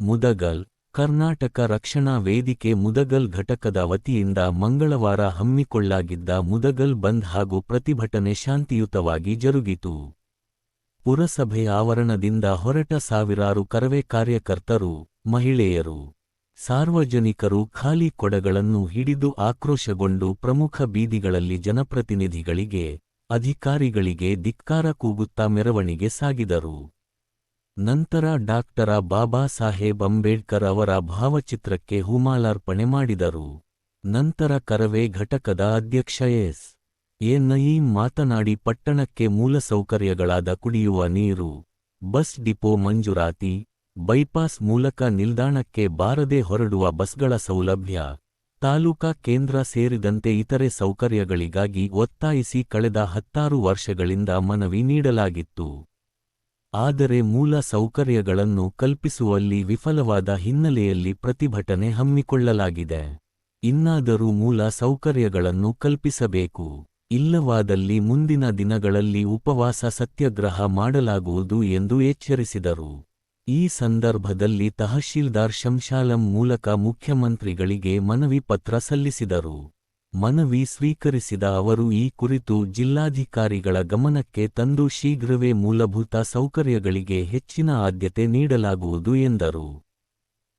ಮುದಗಲ್ ಕರ್ನಾಟಕ ರಕ್ಷಣಾ ವೇದಿಕೆ ಮುದಗಲ್ ಘಟಕದ ವತಿಯಿಂದ ಮಂಗಳವಾರ ಹಮ್ಮಿಕೊಳ್ಳಲಾಗಿದ್ದ ಮುದಗಲ್ ಬಂದ್ ಹಾಗೂ ಪ್ರತಿಭಟನೆ ಶಾಂತಿಯುತವಾಗಿ ಜರುಗಿತು. ಪುರಸಭೆ ಆವರಣದಿಂದ ಹೊರಟ ಸಾವಿರಾರು ಕರವೇ ಕಾರ್ಯಕರ್ತರು, ಮಹಿಳೆಯರು, ಸಾರ್ವಜನಿಕರು ಖಾಲಿ ಕೊಡಗಳನ್ನು ಹಿಡಿದು ಆಕ್ರೋಶಗೊಂಡು ಪ್ರಮುಖ ಬೀದಿಗಳಲ್ಲಿ ಜನಪ್ರತಿನಿಧಿಗಳಿಗೆ, ಅಧಿಕಾರಿಗಳಿಗೆ ಧಿಕ್ಕಾರ ಕೂಗುತ್ತಾ ಮೆರವಣಿಗೆ ಸಾಗಿದರು. ನಂತರ ಡಾಕ್ಟರ ಬಾಬಾ ಸಾಹೇಬ್ ಅಂಬೇಡ್ಕರ್ ಅವರ ಭಾವಚಿತ್ರಕ್ಕೆ ಹೂಮಾಲಾರ್ಪಣೆ ಮಾಡಿದರು. ನಂತರ ಕರವೇ ಘಟಕದ ಅಧ್ಯಕ್ಷ ಎಸ್. ಎ. ನಯೀಂ ಮಾತನಾಡಿ ಪಟ್ಟಣಕ್ಕೆ ಮೂಲಸೌಕರ್ಯಗಳಾದ ಕುಡಿಯುವ ನೀರು, ಬಸ್ ಡಿಪೋ ಮಂಜೂರಾತಿ, ಬೈಪಾಸ್ ಮೂಲಕ ನಿಲ್ದಾಣಕ್ಕೆ ಬಾರದೆ ಹೊರಡುವ ಬಸ್ಗಳ ಸೌಲಭ್ಯ, ತಾಲೂಕಾ ಕೇಂದ್ರ ಸೇರಿದಂತೆ ಇತರೆ ಸೌಕರ್ಯಗಳಿಗಾಗಿ ಒತ್ತಾಯಿಸಿ ಕಳೆದ 10 ವರ್ಷಗಳಿಂದ ಮನವಿ ನೀಡಲಾಗಿತ್ತು. ಆದರೆ ಮೂಲ ಸೌಕರ್ಯಗಳನ್ನು ಕಲ್ಪಿಸುವಲ್ಲಿ ವಿಫಲವಾದ ಹಿನ್ನೆಲೆಯಲ್ಲಿ ಪ್ರತಿಭಟನೆ ಹಮ್ಮಿಕೊಳ್ಳಲಾಗಿದೆ. ಇನ್ನಾದರೂ ಮೂಲ ಸೌಕರ್ಯಗಳನ್ನು ಕಲ್ಪಿಸಬೇಕು. ಇಲ್ಲವಾದಲ್ಲಿ ಮುಂದಿನ ದಿನಗಳಲ್ಲಿ ಉಪವಾಸ ಸತ್ಯಾಗ್ರಹ ಮಾಡಲಾಗುವುದು ಎಂದು ಎಚ್ಚರಿಸಿದರು. ಈ ಸಂದರ್ಭದಲ್ಲಿ ತಹಶೀಲ್ದಾರ್ ಶಂಶಾಲಂ ಮೂಲಕ ಮುಖ್ಯಮಂತ್ರಿಗಳಿಗೆ ಮನವಿ ಪತ್ರ ಸಲ್ಲಿಸಿದರು. ಮನವಿ ಸ್ವೀಕರಿಸಿದ ಅವರು ಈ ಕುರಿತು ಜಿಲ್ಲಾಧಿಕಾರಿಗಳ ಗಮನಕ್ಕೆ ತಂದು ಶೀಘ್ರವೇ ಮೂಲಭೂತ ಸೌಕರ್ಯಗಳಿಗೆ ಹೆಚ್ಚಿನ ಆದ್ಯತೆ ನೀಡಲಾಗುವುದು ಎಂದರು.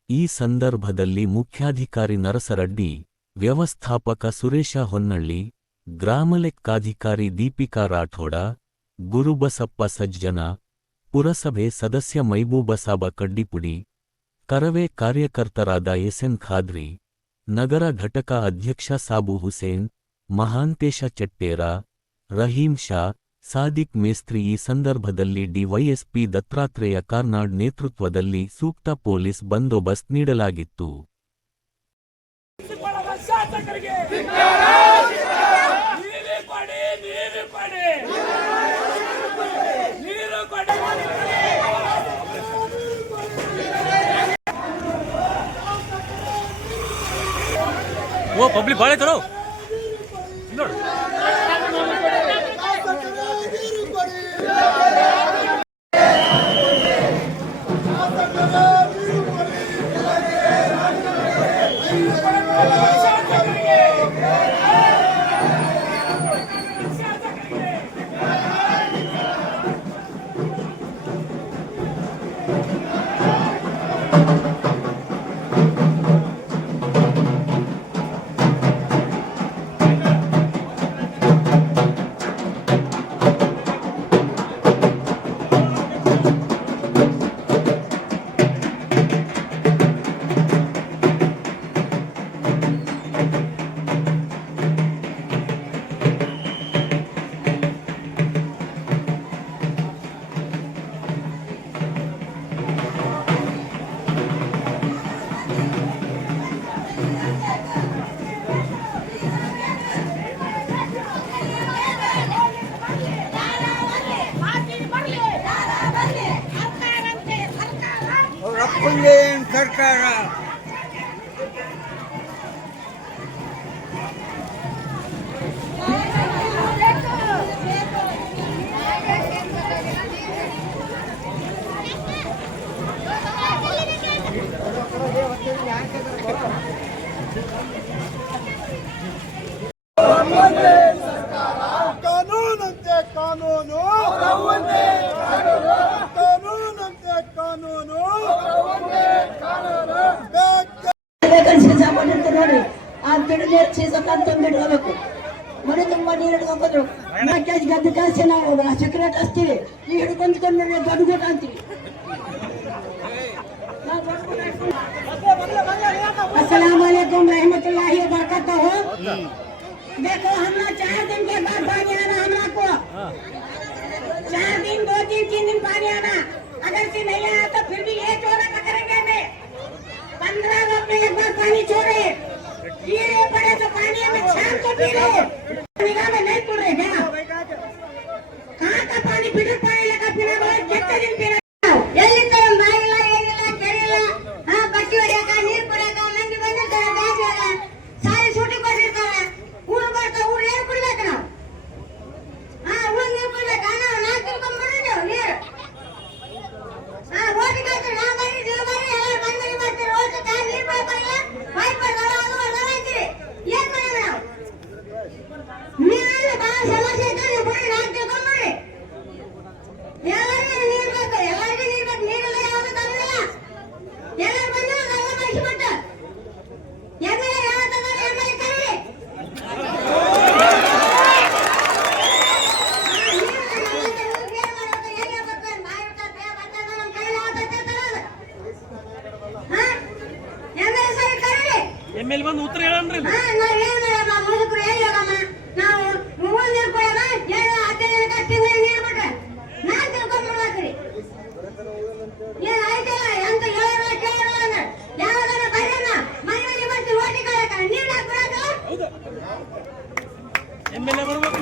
ಈ ಸಂದರ್ಭದಲ್ಲಿ ಮುಖ್ಯಾಧಿಕಾರಿ ನರಸರಡ್ಡಿ, ವ್ಯವಸ್ಥಾಪಕ ಸುರೇಶ ಹೊನ್ನಳ್ಳಿ, ಗ್ರಾಮಲೆಕ್ಕಾಧಿಕಾರಿ ದೀಪಿಕಾ ರಾಠೋಡ, ಗುರುಬಸಪ್ಪ ಸಜ್ಜನ, ಪುರಸಭೆ ಸದಸ್ಯ ಮೈಬೂಬಸಾಬ ಕಡ್ಡಿಪುಡಿ, ಕರವೇ ಕಾರ್ಯಕರ್ತರಾದ ಎಸ್ಎನ್ ಖಾದ್ರಿ, ನಗರ ಘಟಕ ಅಧ್ಯಕ್ಷ ಸಾಬು ಹುಸೇನ್, ಮಹಾಂತೇಶ ಚಟ್ಟೇರ, ರಹೀಂ ಶಾ, ಸಾದಿಕ್ ಮೇಸ್ತ್ರಿ ಈ ಸಂದರ್ಭದಲ್ಲಿ ಡಿವೈಎಸ್ಪಿ ದತ್ತಾತ್ರೇಯ ಕಾರ್ನಾಡ್ ನೇತೃತ್ವದಲ್ಲಿ ಸೂಕ್ತ ಪೊಲೀಸ್ ಬಂದೋಬಸ್ತ್ ನೀಡಲಾಗಿತ್ತು. वो पब्लिक बाड़े करो नोड़ ಸರ್ಕಾರ ಕಾನೂನಂತೆ ಕಾನೂನು, ಕಾನೂನಂತೆ ಕಾನೂನು ನೋಡ್ರಿ. ಆ ಗಿಡ ತಂದಿಡ್ಬೇಕು, ಮನೆ ತುಂಬಾ ನೀರು ಹಿಡ್ಕೊಂಡ್ರು ಗದ್ದು ಕಾಸಿ ನಾವು ಸೆಕ್ರೆಟ್ ಹಚ್ತೀವಿ, ಈ ಹಿಡ್ಕೊಂಡ್ಕೊಂಡು ದೊಡ್ಡ ಗೋಟ ಅಂತೀವಿ. अस्सलाम वालेकुम रहमतुल्लाहि व बरकातहू। देखो हमने 4 दिन के बाद पानी आना, हमरा को 4 दिन 2 दिन 3 दिन पानी आना, अगर से नहीं आया तो फिर भी ये चोरा पकड़ेंगे हमें। 15 लोग में एक बार पानी छोड़े, कीड़े पड़े तो पानी में छान के पी रहे, निगाह में नहीं पड़ रहे क्या? कहाँ का पानी फिल्टर पानी लगा पीना, बहुत कितने दिन पीना ಎಲ್ಲಿ ತರ ಬಾಯಿಲ್ಲ ಏನಿಲ್ಲ ಕೆರಿಲ್ಲ. ಬಟ್ಟಿ ಹೊಡಿಯಾಕ ನೀರ್ ಕೊಡಾಕ ಮಂದಿ ಬಂದಿರ್ತಾರ, ಬ್ಯಾಸ್ಗ್ಯಾಗ ಸಾರಿ ಸೂಟಿ ಕೊಟ್ಟಿರ್ತಾರ, ಊರ್ ಬರ್ತಾವ, ಊರ್ ಏನ್ ಕುಡ್ಬೇಕ ನಾವು? ಊರ್ ನೀರ್ ಕುಡ್ಬೇಕ ನಾವು? ನಾ ತಿಳ್ಕೊಂಡ್ಬಿಡ್ರಿ ನೀವು ನೀರು. ಓಟಿಗೆ ನಾವು ಬರ್ರಿ, ನೀವು ಬರ್ರಿ, ಎಲ್ಲರೂ ಬಂದು ಎಮ್ಮೆಲ್ ಬಂದು ಉತ್ತರ ಹೇಳನ್ರಿ ಎಮ್ಮೆಲ್ಲೆ ಬರ್ಬೇಕು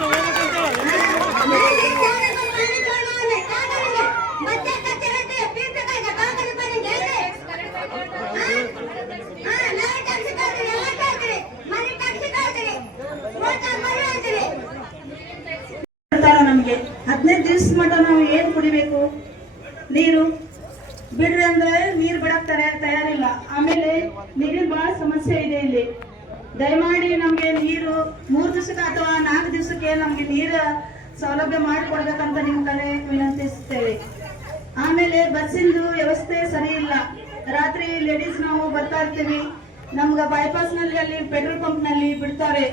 ನಾವು ನಮ್ಗೆ 15 ದಿವಸ ಮಟ್ಟ ನಾವು ಏನ್ ಕುಡಿಬೇಕು? ನೀರು ಬಿಡ್ರಿ ಅಂದ್ರೆ ನೀರ್ ಬಿಡಕ್ ತಯಾರಿಲ್ಲ. ಆಮೇಲೆ ನೀರಿನ ಬಹಳ ಸಮಸ್ಯೆ ಇದೆ ಇಲ್ಲಿ. ದಯಮಾಡಿ ನಮ್ಗೆ ನೀರು 3 ದಿವಸಕ್ಕೆ ಅಥವಾ 4 ದಿವಸಕ್ಕೆ ನಮ್ಗೆ ನೀರ ಸೌಲಭ್ಯ ಮಾಡಿಕೊಡ್ಬೇಕಂತ ನಿಮ್ ಕಡೆ ವಿನಂತಿಸ್ತೇವೆ. ಆಮೇಲೆ ಬಸ್ಸಿಂದು ವ್ಯವಸ್ಥೆ ಸರಿ ಇಲ್ಲ. ರಾತ್ರಿ ಲೇಡೀಸ್ ನಾವು ಬರ್ತಾ ಇರ್ತೀವಿ, ನಮ್ಗ ಬೈಪಾಸ್ ನಲ್ಲಿ ಅಲ್ಲಿ ಪೆಟ್ರೋಲ್ ಪಂಪ್ ನಲ್ಲಿ ಬಿಡ್ತಾರೆ.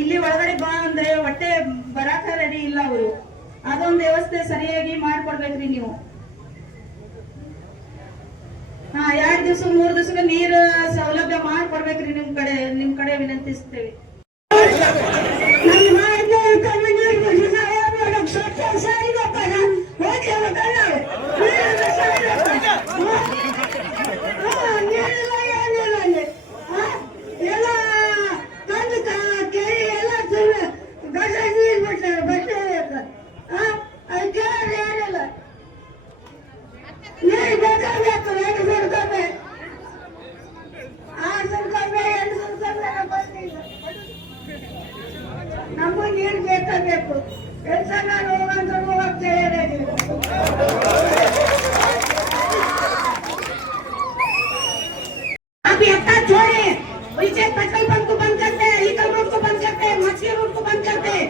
ಇಲ್ಲಿ ಒಳಗಡೆ ಬಾ ಅಂದ್ರೆ ಹೊಟ್ಟೆ ಬರಾಕ ರೆಡಿ ಇಲ್ಲ ಅವರು. ಅದೊಂದು ವ್ಯವಸ್ಥೆ ಸರಿಯಾಗಿ ಮಾಡ್ಕೊಡ್ಬೇಕ್ರಿ ನೀವು. 2 ದಿವಸ 3 ದಿವಸಕ್ಕೆ ನೀರು ಸೌಲಭ್ಯ ಮಾಡ್ಕೊಡ್ಬೇಕ್ರಿ ನಿಮ್ ಕಡೆ ವಿನಂತಿಸ್ತೇವೆ. ನಮಗೂ ನೀರು ಬೇಕಾಗಬೇಕು. ಹೋಗಕ್ಕೆ अभी अपना छोड़े, पीछे पेट्रोल पंप को बंद करते हैं, ईकल रोड को बंद करते हैं, मछली रोड को बंद करते हैं.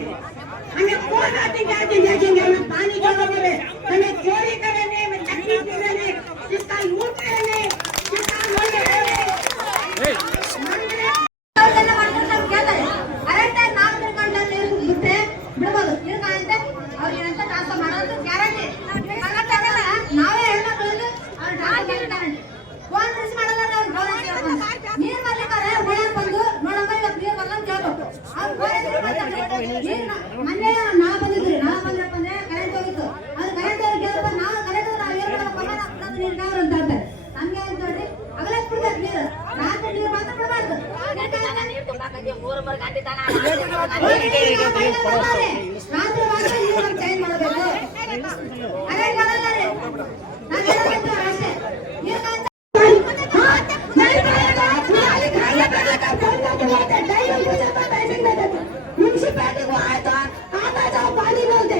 हमें कौन आते जाते देखेंगे? हमें पानी का बोले, हमें चोरी करने, हमें तकलीफ देने, किसका लूट लेने, किसका मोले लेने. ಮೊನ್ನೆ ನಾವು ಬಂದಿದ್ರಿ, ನಾವು ಬಂದ್ರಪ್ಪ ಅಂದ್ರೆ ಕರೆಂಟ್ ಹೋಗಿತ್ತು. ಅದು ಕರೆಂಟ್ ಕೇಳಪ್ಪ, ನಾವು ಕರೆಂಟ್ ನಾವು ಏನ್ ಮಾಡಪ್ಪ ನೀರು ಕಾವ್ರ ಅಂತ ಹೇಳ್ತಾರೆ. ನಮ್ಗೆ ಅಂತ ಹೇಳ್ರಿ ಅಗಲ ಬಿಡ್ಬೇಕು ನೀರು, ರಾತ್ರಿ ನೀರು ಮಾತ್ರ ಬಿಡಬಾರ್ದು. ರಾತ್ರಿ ಮಾತ್ರ ನೀರು ಚೇಂಜ್ ಮಾಡಬೇಕು. ಅದೇ ಮಾಡಲ್ಲ ರೀ, ನಾನು ಹೇಳಬೇಕು ಅಷ್ಟೇ. म्यूनसिपैलिटी को आया था, आता जाओ पानी बोलते,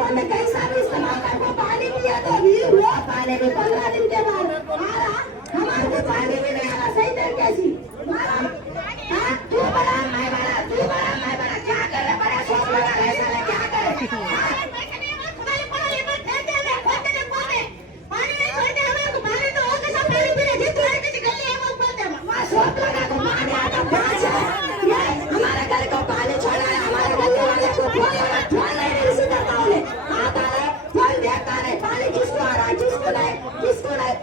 हमने कई साल इस्तेमाल करके पानी पिया तो वो पानी भी 15 दिन के बाद आ रहा, हमारे को पानी भी नहीं आ रहा सही तरीके से. तू बड़ा मैं बड़ा, तू बड़ा मैं बड़ा, क्या करे? बड़ा सोच लगा रहे साले, क्या करे? पानी नहीं छोड़ते हमें, पानी तो और कैसा पानी पीने जितने किसी गली है वो बोलते हैं वहाँ सोच लगा तो पानी आता पाँच है. ये हमारे घर को पानी छोड़ा है, हमारे गली वाले को फोन लगा, फोन नहीं रिसीव करता उन्हें, आता है फोन देखता है पानी किसको आ रहा है, किसको नहीं,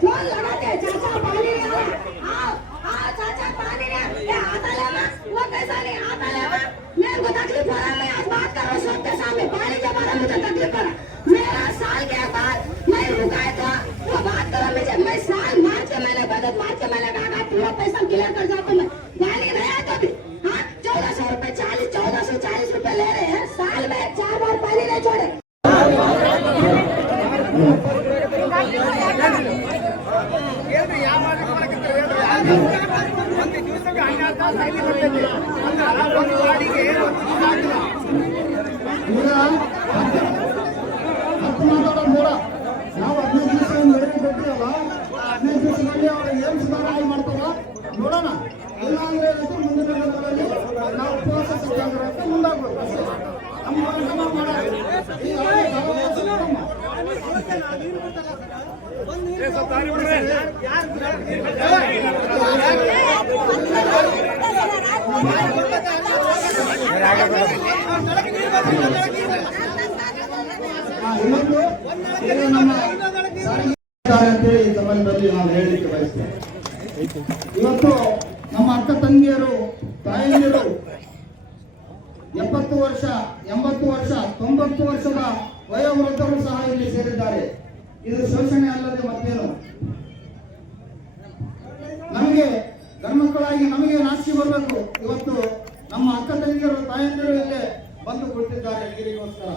फोन लगाते हैं चाचा पानी नहीं आ रहा, हाँ चाचा पानी नहीं आता ले माँ, वो कैसा नहीं आता ले माँ. मेरे को तकलीफ हो रहा है, मैं आज बात कर रहा हूँ सबके सामने, पानी के बारे में मुझे तकलीफ हो रहा है. मेरा साल के बाद मैं रुकाया था, वो बात करो मुझे, मैं साल मार्च के महीने बदल मार्च के महीने कहा पूरा पैसा क्लियर कर जाता मैं, गाली नहीं आता भी. हाँ 1400 रुपए 1440 रुपए ले रहे हैं, साल में 4 बार पानी नहीं छोड़े. ನಾವು 15 ದಿವಸ ನಡೆದು ಕೊಟ್ಟಿರಲ್ಲ, 15 ದಿವಸದಲ್ಲಿ ಅವರು ಏನು ಸುಧಾರಣೆ ಮಾಡ್ತಾರ ನೋಡೋಣ. ಇಲ್ಲ ಅಂದ್ರೆ ಮುಂದಿನ ದಿನಗಳಲ್ಲಿ ನಾವು ಉಪವಾಸ ಸತ್ಯಾಗ್ರಹಕ್ಕೆ ಮುಂದಾಗಬೇಕು. ನಮ್ಮ ಇನ್ನೊಂದು ನಮ್ಮ ಇದ್ದಾರೆ ಅಂತೇಳಿ ಈ ಸಂಬಂಧದಲ್ಲಿ ನಾವು ಹೇಳಲಿಕ್ಕೆ ಬಯಸ್ತೇವೆ. ಇವತ್ತು ನಮ್ಮ ಅಕ್ಕ ತಂಗಿಯರು ತಾಯಂದಿರು 70 ವರ್ಷ 80 ವರ್ಷ 90 ವರ್ಷದ ವಯೋವೃದ್ಧರು ಸಹ ಇಲ್ಲಿ ಸೇರಿದ್ದಾರೆ. ಇದು ಶೋಷಣೆ ಅಲ್ಲದೆ ಮತ್ತೇನು? ನಮಗೆ ಗಂಡ್ಮಕ್ಕಳಾಗಿ ನಮಗೆ ನಾಚಿಕೆ ಬರಬೇಕು. ಇವತ್ತು ನಮ್ಮ ಅಕ್ಕ ತಂಗಿಯರು ತಾಯಂದಿರು ಇಲ್ಲೇ ಬಂದು ಕುಳಿತಿದ್ದಾರೆ ನೀರಿಗೋಸ್ಕರ.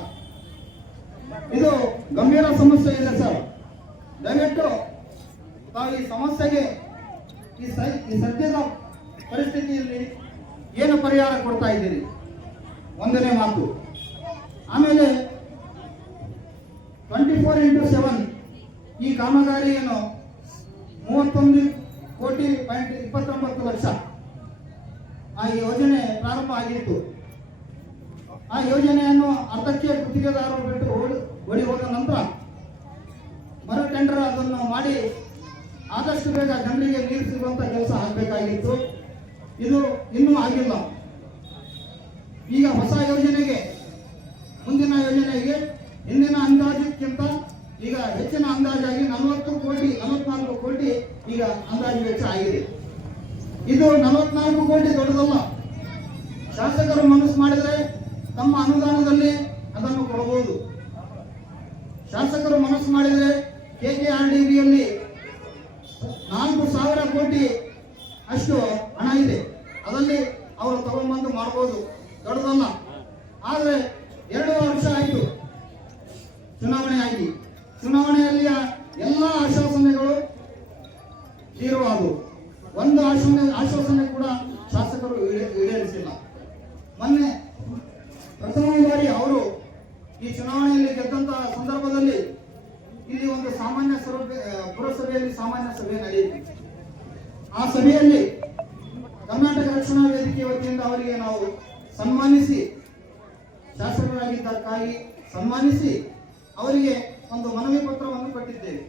ಇದು ಗಂಭೀರ ಸಮಸ್ಯೆ ಇದೆ ಸರ್. ದಯವಿಟ್ಟು ತಾವು ಈ ಸಮಸ್ಯೆಗೆ ಈ ಸದ್ಯದ ಪರಿಸ್ಥಿತಿಯಲ್ಲಿ ಏನು ಪರಿಹಾರ ಕೊಡ್ತಾ ಇದ್ದೀರಿ? ಒಂದನೇ ಮಾತು. ಆಮೇಲೆ 24x7 ಈ ಕಾಮಗಾರಿಯನ್ನು 31,29,00,000 ಆ ಯೋಜನೆ ಪ್ರಾರಂಭ ಆಗಿತ್ತು. ಆ ಯೋಜನೆಯನ್ನು ಅರ್ಧಕ್ಕೆ ಗುತ್ತಿಗೆದಾರರು ಬಿಟ್ಟು ಓಡಿ ಹೋದ ನಂತರ ಮರು ಟೆಂಡರ್ ಅದನ್ನು ಮಾಡಿ ಆದಷ್ಟು ಬೇಗ ಜನರಿಗೆ ನೀರು ಸಿಗುವಂತ ಕೆಲಸ ಆಗಬೇಕಾಗಿತ್ತು. ಇದು ಇನ್ನೂ ಆಗಿಲ್ಲ. ಈಗ ಹೊಸ ಯೋಜನೆಗೆ, ಮುಂದಿನ ಯೋಜನೆಗೆ ಹಿಂದಿನ ಅಂದಾಜಿಗಿಂತ ಈಗ ಹೆಚ್ಚಿನ ಅಂದಾಜಾಗಿ 44 ಕೋಟಿ ಈಗ ಅಂದಾಜು ವೆಚ್ಚ ಆಗಿದೆ. ಇದು 44 ಕೋಟಿ ದೊಡ್ಡದಲ್ಲ. ಶಾಸಕರು ಮನಸ್ಸು ಮಾಡಿದರೆ ತಮ್ಮ ಅನುದಾನದಲ್ಲಿ ಅದನ್ನು ಕೊಡಬಹುದು. ಶಾಸಕರು ಮನಸ್ಸು ಮಾಡಿದರೆ KKRDBಯಲ್ಲಿ 4,000 ಕೋಟಿ ಅಷ್ಟು ಹಣ ಇದೆ. ಅದರಲ್ಲಿ ಅವರು ತಗೊಂಡ್ಬಂದು ಮಾಡಬಹುದು, ದೊಡ್ಡದಲ್ಲ. ಆದರೆ 2 ವರ್ಷ ಆಯಿತು ಚುನಾವಣೆ ಆಗಿ. ಚುನಾವಣೆಯಲ್ಲಿಯ ಎಲ್ಲ ಆಶ್ವಾಸನೆಗಳು ಜೀರೋ ಆದವು. ಒಂದು ಆಶ್ವಾಸನೆ ಕೂಡ ಶಾಸಕರು ಈಡೇರಿಸಿಲ್ಲ. ಮೊನ್ನೆ ಪ್ರಥಮ ಬಾರಿ ಅವರು ಈ ಚುನಾವಣೆಯಲ್ಲಿ ಗೆದ್ದಂತಹ ಸಂದರ್ಭದಲ್ಲಿ ಇಲ್ಲಿ ಒಂದು ಪುರಸಭೆಯಲ್ಲಿ ಸಾಮಾನ್ಯ ಸಭೆ ನಡೆಯಿತು. ಆ ಸಭೆಯಲ್ಲಿ ಕರ್ನಾಟಕ ರಕ್ಷಣಾ ವೇದಿಕೆ ವತಿಯಿಂದ ಅವರಿಗೆ ನಾವು ಸನ್ಮಾನಿಸಿ, ಶಾಸಕರಾಗಿದ್ದಕ್ಕಾಗಿ ಸನ್ಮಾನಿಸಿ ಅವರಿಗೆ ಒಂದು ಮನವಿ ಪತ್ರವನ್ನು ಕೊಟ್ಟಿದ್ದೇವೆ.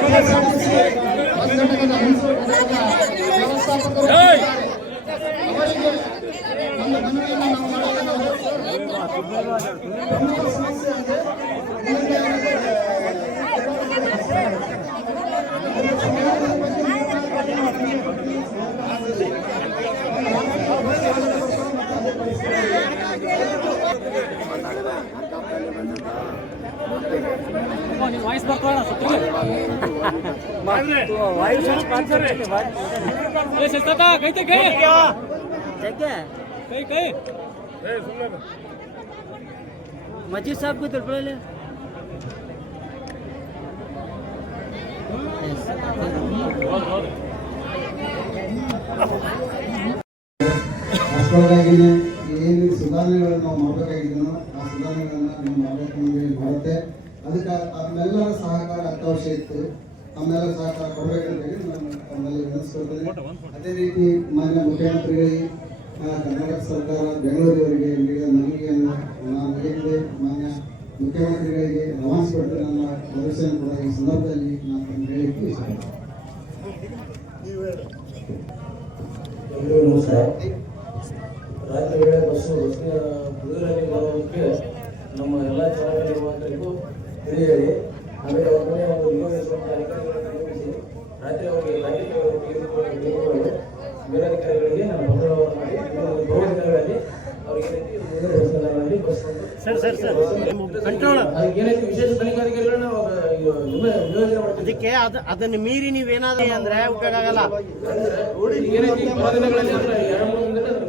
ವ್ಯವಸ್ಥಾಪಕರು ಅವರಿಗೆ ಒಂದು ಮನವಿಯನ್ನು ನಾವು ಮಾಡೋದು ಪ್ರಮುಖ ಸಮಸ್ಯೆ ಅಂದರೆ ವಾಯ್ಸ್ ಬರ್ತಾವ ಕೈ मजीद साहब को तरफ ले ಅಷ್ಟೊಳಗಾಗಿನೇ ಏನು ಸುಧಾರಣೆಗಳನ್ನು ನಾವು ಮಾಡಬೇಕಾಗಿದ್ದನೋ ಆ ಸುಧಾರಣೆಗಳನ್ನು ನಾವು ಮಾಡುತ್ತೆ. ಅದಕ್ಕೆ ತಮ್ಮೆಲ್ಲರ ಸಹಕಾರ ಅತ್ಯವಶ್ಯ ಇತ್ತು. ತಮ್ಮೆಲ್ಲರ ಸಹಕಾರ ಕೊಡಬೇಕಂತ ಹೇಳಿ ನಾನು ತಮ್ಮಲ್ಲಿ ವಿನಂತಿಸ್ಕೊಳ್ತೇನೆ. ಅದೇ ರೀತಿ ಮಾನ್ಯ ಮುಖ್ಯಮಂತ್ರಿಗಳಿಗೆ, ಕರ್ನಾಟಕ ಸರ್ಕಾರ ಬೆಂಗಳೂರಿವರಿಗೆ ನೀಡಿದ ಮನವಿಯನ್ನು ನಾನು ಏನಿದೆ ಮಾನ್ಯ ಮುಖ್ಯಮಂತ್ರಿಗಳಿಗೆ ರವಾನಿಸಿಕೊಟ್ಟು ನನ್ನ ಭರವಸೆಯನ್ನು ಕೂಡ ಈ ಸಂದರ್ಭದಲ್ಲಿ ನಾನು ಹೇಳಲಿಕ್ಕೆ ಇಷ್ಟಪಡ್ತೇನೆ. ನಮಸ್ಕಾರ. ರಾತ್ರಿ ವೇಳೆ ಬಸ್ಸಿನ ಬಿಡುಗಡೆ ಬರೋದಕ್ಕೆ ನಮ್ಮ ಎಲ್ಲ ಚಾಲಕ ನಿರ್ವಾಹಕರಿಗೂ ತಿಳಿಯಲಿ. ಆಮೇಲೆ ಅವ್ರ ಮೇಲೆ ಒಂದು ನಿಯೋಜಿಸುವಂಥ ಅಧಿಕಾರಿಗಳನ್ನು ನಿಯೋಜಿಸಿ ರಾತ್ರಿ ಅವರಿಗೆ ತೆಗೆದುಕೊಳ್ಳಲು ಮೇಲಧಿಕಾರಿಗಳಿಗೆ ನಾನು ಒತ್ತಡವನ್ನು ಮಾಡಿ ಬರುವ ದಿನಗಳಲ್ಲಿ ಅವರಿಗೆ ಬಸ್ಗಳಲ್ಲಿ ಬಸ್ ಏನೈತಿ ವಿಶೇಷ ತನಿಖಾಧಿಕಾರಿಗಳನ್ನ ನಿಯೋಜನೆ ಮಾಡ್ತೀವಿ. ಅದಕ್ಕೆ ಅದನ್ನು ಮೀರಿ ನೀವೇನಾದ್ರೂ ಅಂದ್ರೆ ಉಪಯೋಗ ಆಗಲ್ಲ. ಏನೈತಿ ಬರುವ ದಿನಗಳಲ್ಲಿ ಅಂದ್ರೆ 2-3 ದಿನದಲ್ಲಿ